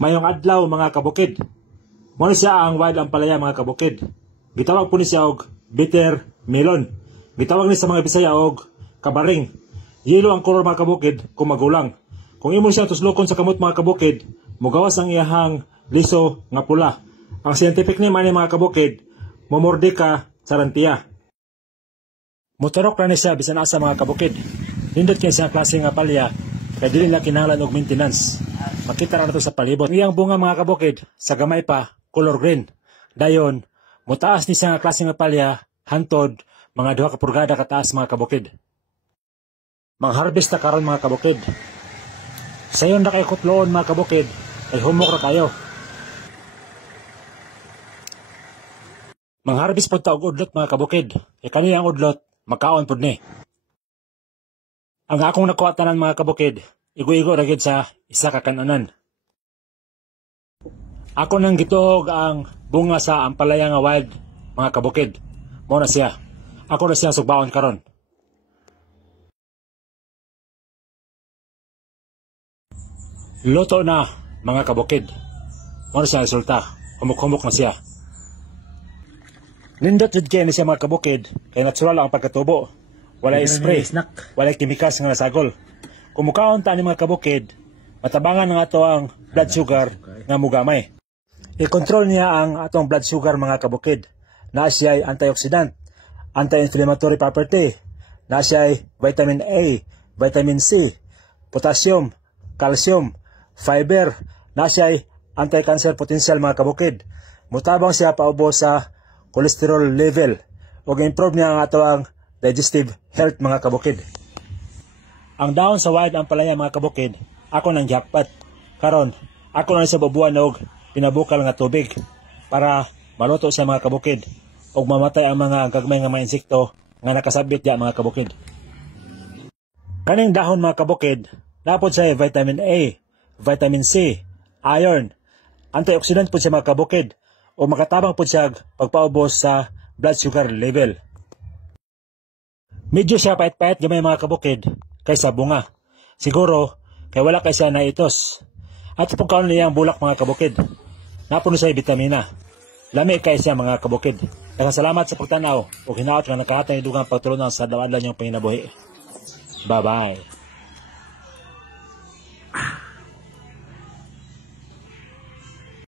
Mayong adlaw mga kabukid. Muna siya ang wild ampalaya mga kabukid. Gitawag po ni siya og bitter melon. Gitawag ni sa mga Bisaya og kabaring. Yelo ang kolor mga kabukid kung magulang. Kung imo siya tuslokon sa kamot mga kabukid, mugawas ang iyahang liso nga pula. Ang scientific name ani mga kabukid, Momordica sarantia. Motorok na ni siya bisan asa mga kabukid. Nindot kay siya klase nga palya, kay dili na kinahanglan og maintenance. Makita na ito sa palibot. Iyang bunga mga kabukid, sa gamay pa, color green. Dayon, mutaas ni siya nga klase nga palya, hantod, mga 2 ka pulgada kataas mga kabukid. Mangharvest na karon mga kabukid. Sayon na kay kutloon mga kabukid, ay humok na kayo. Mangharvest po ta og udlot mga kabukid. Kani ang udlot, makaon pud ni. Ang akong nakuha tanan mga kabukid, igo-igo ra gyud sa isa ka kanunan. Ako nang gituog ang bunga sa ampalaya nga wild mga kabukid. Mao na siya. Ako na siya sugbaon karon. Luto na mga kabukid. Mao na siya resulta. Humok-humok na siya. Nindot jud kay ni siya mga kabukid, kay natural ang pagkatubo. Walay spray, walay chemicals nga nasagol. Kung mukaon ta ni mga kabukid, matabangan nga ato ang blood sugar nga mugamay. I-control niya ang atong blood sugar mga kabukid. Na siya ay antioxidant, anti-inflammatory property, na siya ay vitamin A, vitamin C, potassium, calcium, fiber, na siya ay anti-cancer potential mga kabukid. Mutabang siya paubo sa cholesterol level o improve niya ang ato ang digestive health mga kabukid. Ang dahon sa wild ampalaya mga kabukid, ako nang jackpot. Karon, ako na sa bubuan og pinabukal nga tubig para maluto sa mga kabukid ug mamatay ang mga gagmay nga mga insekto nga nakasabit diya mga kabukid. Kaning dahon mga kabukid, napod sa vitamin A, vitamin C, iron, antioxidant po sa mga kabukid o makatabang po siya pagpaubos sa blood sugar level. Medyo siya pait-pait gamay mga kabukid kaysa bunga. Siguro, kay wala kay siya na itos. At pagkaon niya ang bulak mga kabukid. Napuno siya vitamina. Lami kay siya mga kabukid. Daghang salamat sa pagtanaw o hinaot nga nakahatay dugang pagtulungan sa dawadlan niyong panginabuhi. Bye-bye.